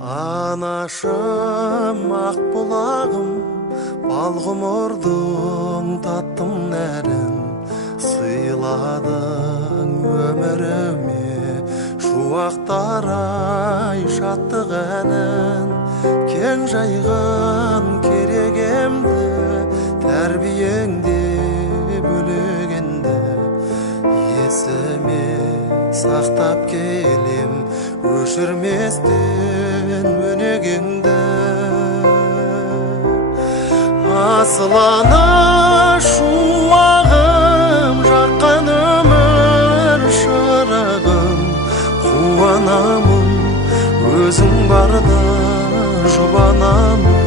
Анашым ақ бұлағым, бал ғұмырдың таттым нәрін, сыйладың өміріме шуақтар-ай шаттық әнін. Кең жайған керегемді, тәрбиеңде бөлегенді, есіме сақтап келем өшірместен өнегеңді. Асыл ана шуағым, жаққан өмір шырағым, қуанамын өзің барда жұбанамын.